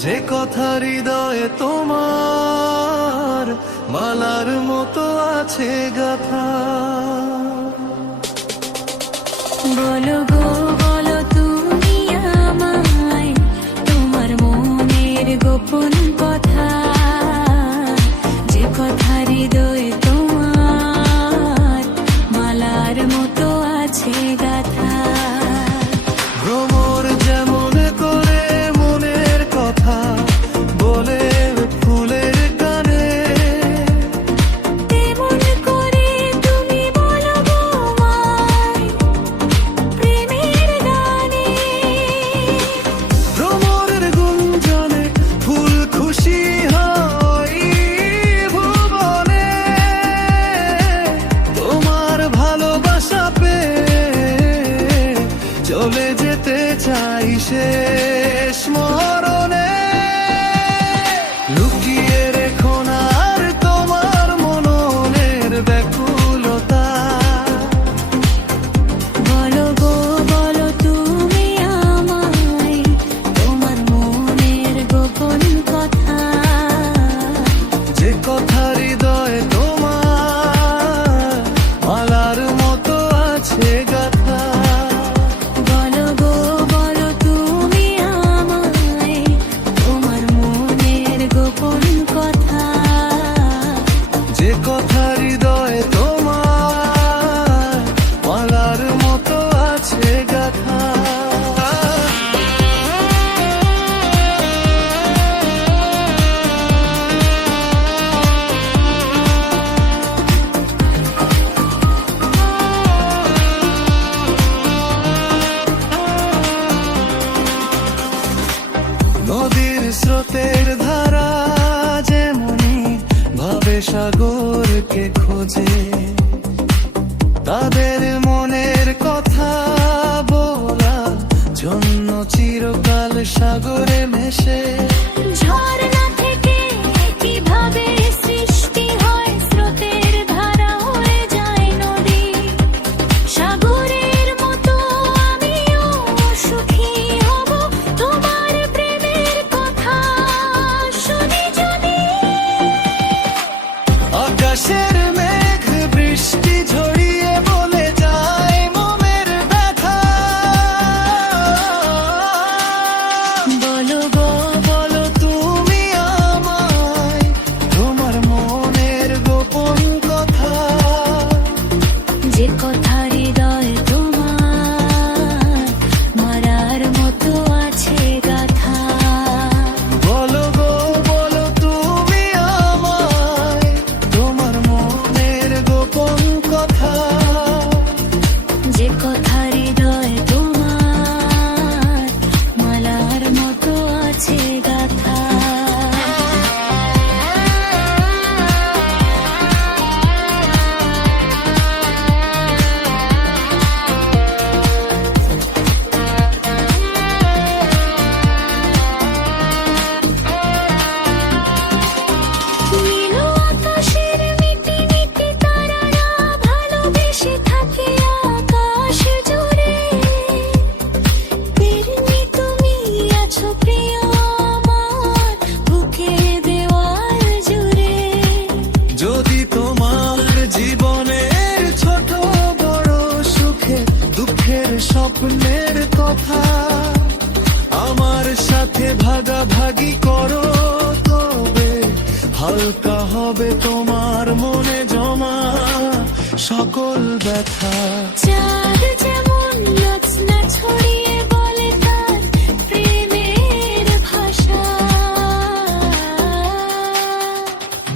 যে কথা হৃদয়ে তোমার মালার মতো আছে গাথা। বলো গো বলো তুমি আমায় তোমার মনের গোপন কথা, যে কথা হৃদয়ে তোমার মালার মতো আছে গাথা। ভ্রমর যেমন করে মনের কথা বলে ফুলের গানে, তেমন করে তুমি বলো গো আমায় প্রেমের গানে। ভ্রমরের গুঞ্জনে ফুল খুশি হয় ভুবনে, তোমার ভালোবাসা পেয়ে চলে যেতে চাই শেষ মরণে। লুকিয়ে রেখো না আর তোমার মননের ব্যাকুলতা। বলো গো বলো তুমি আমায় তোমার মনের গোপন কথা, যে কথা হৃদয়ে তোমার মালার মতো আছে গাথা। বলো গো বলো তুমি আমায় তোমার মনের গোপন কথা, যে কথা হৃদয়ে তোমার মালার মতো আছে গাথা। নদীর স্রোতের ধারা যেমনি ভাবে সাগরকে খোঁজে, তাদের মনের কথা বলা জন্য চিরকাল সাগরে মেশে। ঝর্ণা থেকে কিভাবে সৃষ্টি হয় স্রোতের ধারা হয়ে যায় নদী, সাগরের মতো আমিও সুখী হব তোমার প্রেমের কথা শুনি যদি। আকাশের মেঘ বৃষ্টি ঝরিয়ে বলে যায় মনের ব্যথা। বলো গো বলো তুমি আমায় তোমার মনের গোপন কথা, যে কথা হৃদয়ে তোমার মারার মতো আছে গাথা। বলো গো বলো তুমি আমায় তোমার মনের গোপন কথা, যে কথা হৃদয়ে তোমার মালার মতো আছে গাথা। নীল আকাশের মিটি মিটি তারারা ভালোবেসে থাকে আকাশ জুড়ে, তেমনি তুমি আছো প্রিয় আমার বুকে দেওয়াল জুড়ে। যদি তোমার জীবনের ছোট বড় সুখে দুঃখের স্বপ্নের কথা আমার সাথে ভাগাভাগি করো, তবে হালকা হবে তোমার মনে জমা সকল ব্যথা। চাঁদ যেমন লজ্জা ছড়িয়ে বলে তার প্রেমের ভাষা।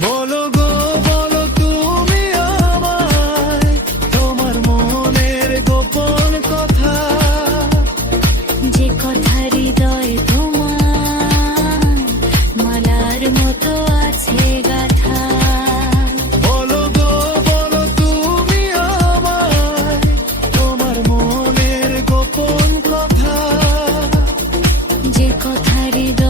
বলো গো বলো তুমি আমায় তোমার মনের গোপন কথা, যে কথা হৃদয়ে তোমার মালার মতো আছে গাথা। বলো গো বলো তুমি আমায় তোমার মনের গোপন কথা, যে কথা হৃদয়ে